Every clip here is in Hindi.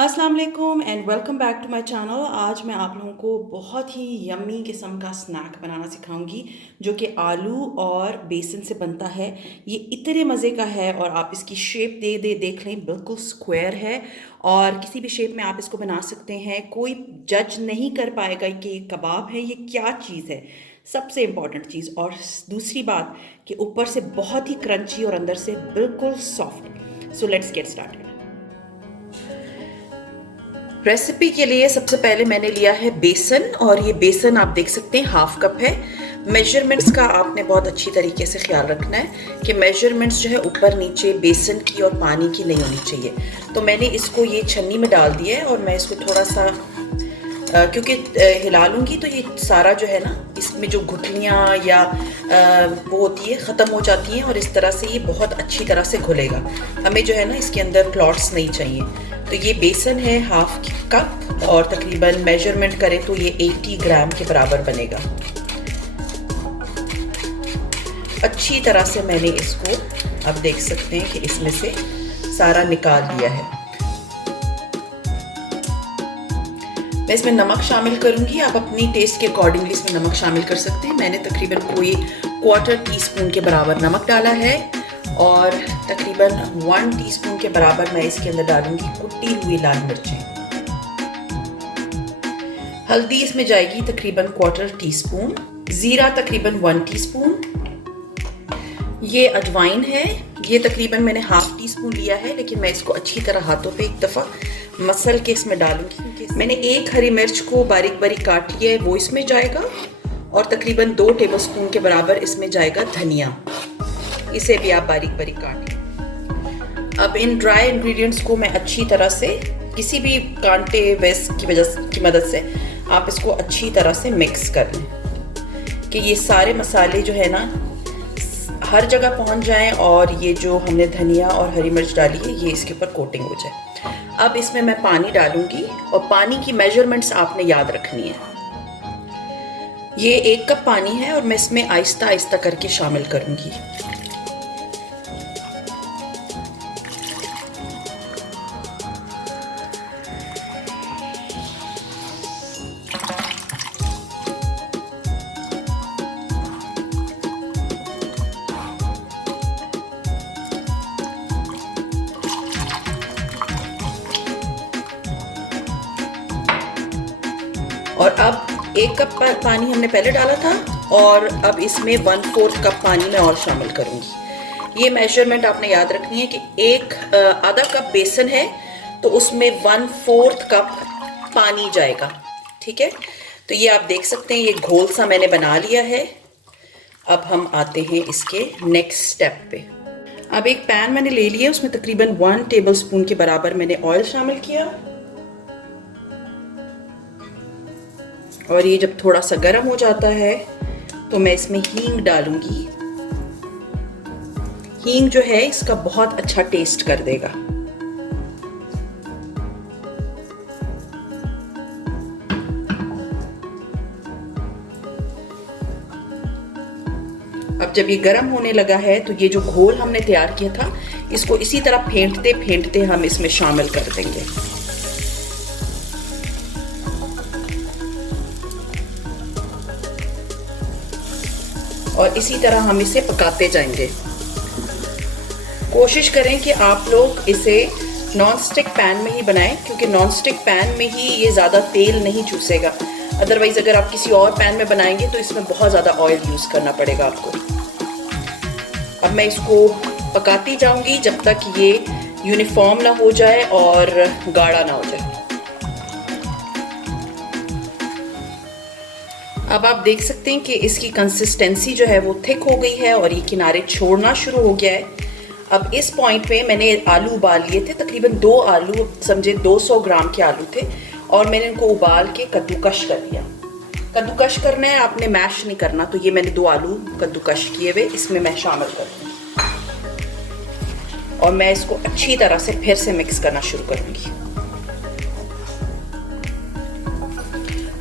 अस्सलाम वालेकुम and welcome back to my channel. आज मैं आप लोगों को बहुत ही यम्मी किस्म का स्नैक बनाना सिखाऊंगी जो कि आलू और बेसन से बनता है। ये इतने मज़े का है और आप इसकी शेप देख लें, बिल्कुल स्क्वायर है और किसी भी शेप में आप इसको बना सकते हैं। कोई जज नहीं कर पाएगा कि ये कबाब है, ये क्या चीज़ है। सबसे इम्पॉर्टेंट चीज़ और दूसरी बात कि ऊपर से बहुत ही क्रंची और अंदर से बिल्कुल soft. So let's get started. Recipe के लिए सबसे पहले मैंने लिया है बेसन और ये बेसन आप देख सकते हैं हाफ कप है। मेजरमेंट्स का आपने बहुत अच्छी तरीके से ख्याल रखना है कि मेजरमेंट्स जो है ऊपर नीचे बेसन की और पानी की नहीं होनी चाहिए। तो मैंने इसको ये छन्नी में डाल दिया है और मैं इसको थोड़ा सा क्योंकि हिला लूँगी तो ये सारा जो है ना, इसमें जो गुठलियाँ या वो होती है ख़त्म हो जाती हैं और इस तरह से ये बहुत अच्छी तरह से घुलेगा। हमें जो है ना इसके अंदर क्लॉट्स नहीं चाहिए। तो ये बेसन है हाफ कप और तकरीबन मेजरमेंट करें तो ये 80 ग्राम के बराबर बनेगा। अच्छी तरह से मैंने इसको अब देख सकते हैं कि इसमें से सारा निकाल लिया है। मैं इसमें नमक शामिल करूंगी, आप अपनी टेस्ट के अकॉर्डिंगली इसमें नमक शामिल कर सकते हैं। मैंने तकरीबन कोई 1/4 टीस्पून के बराबर नमक डाला है और तकरीबन 1 टीस्पून के बराबर मैं इसके अंदर डालूंगी कुटी हुई लाल मिर्चें। हल्दी इसमें जाएगी तकरीबन 1/4 टीस्पून, जीरा तकरीबन 1 टीस्पून। ये अजवाइन है, ये तकरीबन मैंने हाफ टीस्पून लिया है, लेकिन मैं इसको अच्छी तरह हाथों पे एक दफ़ा मसल के इसमें डालूंगी। मैंने एक हरी मिर्च को बारीक बारीक काट लिया है, वो इसमें जाएगा और तकरीबन 2 टेबलस्पून के बराबर इसमें जाएगा धनिया, इसे भी आप बारीक बारीक काट लें। अब इन ड्राई इंग्रेडिएंट्स को मैं अच्छी तरह से किसी भी कांटे वेस्ट की मदद से आप इसको अच्छी तरह से मिक्स कर लें कि ये सारे मसाले जो है ना हर जगह पहुंच जाएं और ये जो हमने धनिया और हरी मिर्च डाली है ये इसके ऊपर कोटिंग हो जाए। अब इसमें मैं पानी डालूंगी और पानी की मेजरमेंट्स आपने याद रखनी है। ये 1 कप पानी है और मैं इसमें आहिस्ता आहिस्ता करके शामिल करूंगी। और अब 1 कप पानी हमने पहले डाला था और अब इसमें 1/4 कप पानी मैं और शामिल करूंगी। ये मेजरमेंट आपने याद रखनी है कि आधा कप बेसन है तो उसमें 1/4 कप पानी जाएगा। ठीक है, तो ये आप देख सकते हैं ये घोल सा मैंने बना लिया है। अब हम आते हैं इसके नेक्स्ट स्टेप पे। अब एक पैन मैंने ले लिया, उसमें तकरीबन 1 टेबलस्पून के बराबर मैंने ऑयल शामिल किया और ये जब थोड़ा सा गर्म हो जाता है तो मैं इसमें हींग डालूंगी। हींग जो है इसका बहुत अच्छा टेस्ट कर देगा। अब जब ये गर्म होने लगा है तो ये जो घोल हमने तैयार किया था इसको इसी तरह फेंटते फेंटते हम इसमें शामिल कर देंगे। और इसी तरह हम इसे पकाते जाएंगे। कोशिश करें कि आप लोग इसे नॉन स्टिक पैन में ही बनाएं क्योंकि नॉन स्टिक पैन में ही ये ज़्यादा तेल नहीं चूसेगा। अदरवाइज अगर आप किसी और पैन में बनाएंगे तो इसमें बहुत ज़्यादा ऑयल यूज़ करना पड़ेगा आपको। अब मैं इसको पकाती जाऊंगी जब तक ये यूनिफॉर्म ना हो जाए और गाढ़ा ना हो जाए। अब आप देख सकते हैं कि इसकी कंसिस्टेंसी जो है वो थिक हो गई है और ये किनारे छोड़ना शुरू हो गया है। अब इस पॉइंट पे मैंने आलू उबाल लिए थे, तकरीबन 2 आलू, समझे 200 ग्राम के आलू थे और मैंने इनको उबाल के कद्दूकश कर लिया। कद्दूकश करना है, आपने मैश नहीं करना। तो ये मैंने 2 आलू कद्दूकश किए हुए इसमें मैं शामिल कर दूँ और मैं इसको अच्छी तरह से फिर से मिक्स करना शुरू करूँगी।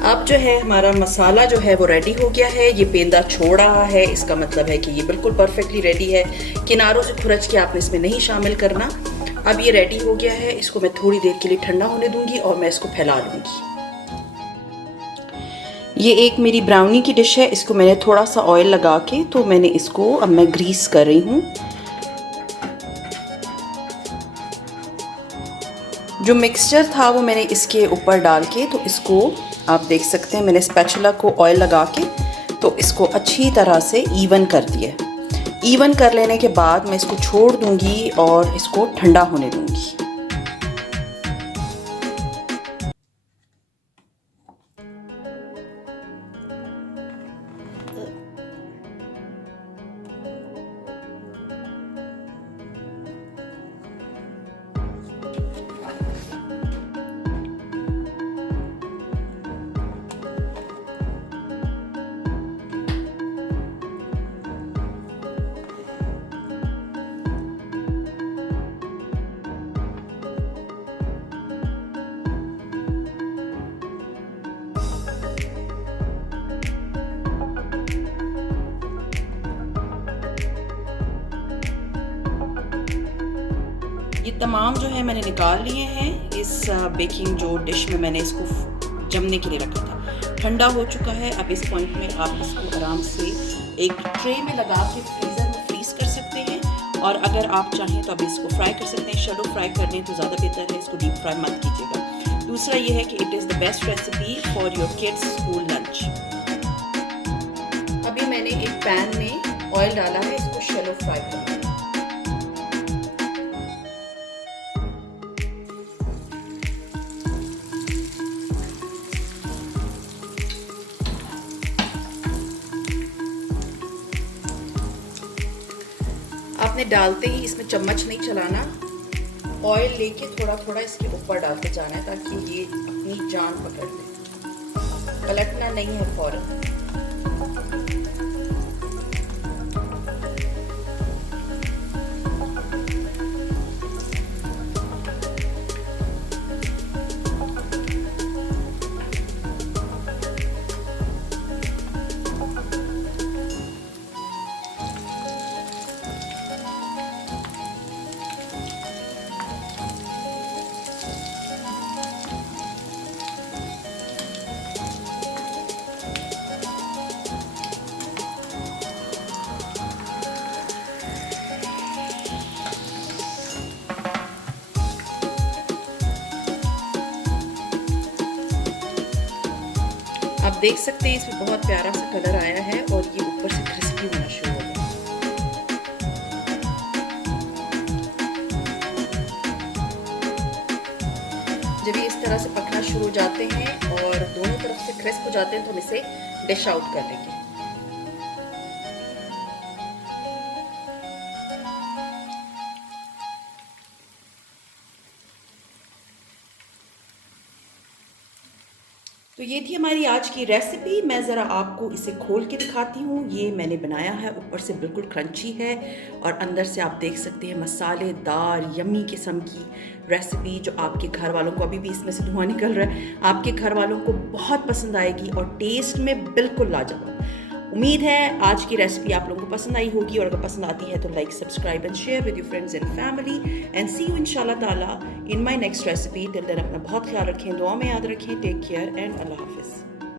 अब जो है हमारा मसाला जो है वो रेडी हो गया है। ये पेंदा छोड़ रहा है, इसका मतलब है कि ये बिल्कुल परफेक्टली रेडी है। किनारों से खुरच के आपने इसमें नहीं शामिल करना अब ये रेडी हो गया है, इसको मैं थोड़ी देर के लिए ठंडा होने दूंगी और मैं इसको फैला लूँगी। ये एक मेरी ब्राउनी की डिश है, इसको मैंने थोड़ा सा ऑयल लगा के तो मैंने इसको अब मैं ग्रीस कर रही हूँ। जो मिक्सचर था वो मैंने इसके ऊपर डाल के तो इसको आप देख सकते हैं मैंने स्पैचुला को ऑयल लगा के तो इसको अच्छी तरह से इवन कर दिया। इवन कर लेने के बाद मैं इसको छोड़ दूंगी और इसको ठंडा होने दूंगी। ये तमाम जो है मैंने निकाल लिए हैं। इस बेकिंग जो डिश में मैंने इसको जमने के लिए रखा था ठंडा हो चुका है। अब इस पॉइंट में आप इसको आराम से एक ट्रे में लगा के फ्रीज़र में फ्रीज़ कर सकते हैं, और अगर आप चाहें तो आप इसको फ्राई कर सकते हैं। शैलो फ्राई कर लें तो ज़्यादा बेहतर है, इसको डीप फ्राई मत कीजिएगा। दूसरा ये है कि it is the best recipe for your kids school lunch. अभी मैंने एक पैन में ऑयल डाला है, इसको शैलो फ्राई करना है। आपने डालते ही इसमें चम्मच नहीं चलाना, ऑयल लेके थोड़ा थोड़ा इसके ऊपर डालते जाना है ताकि ये अपनी जान पकड़ ले। पलटना नहीं है फौरन। आप देख सकते हैं इसमें बहुत प्यारा सा कलर आया है और ये ऊपर से क्रिस्पी होना शुरू हो गया। जब ये इस तरह से पकना शुरू हो जाते हैं और दोनों तरफ से क्रिस्प हो जाते हैं तो हम इसे डिश आउट कर लेंगे। तो ये थी हमारी आज की रेसिपी। मैं ज़रा आपको इसे खोल के दिखाती हूँ। ये मैंने बनाया है, ऊपर से बिल्कुल क्रंची है और अंदर से आप देख सकते हैं मसालेदार यम्मी किस्म की रेसिपी जो आपके घर वालों को, अभी भी इसमें से धुआं निकल रहा है, आपके घर वालों को बहुत पसंद आएगी और टेस्ट में बिल्कुल लाजवाब। उम्मीद है आज की रेसिपी आप लोगों को पसंद आई होगी, और अगर पसंद आती है तो like, subscribe and share with your friends and family, and see you इंशाल्लाह ताला in my next recipe. Till then अपना बहुत ख्याल रखें, दुआ में याद रखें। टेक केयर एंड अल्लाह हाफिज़।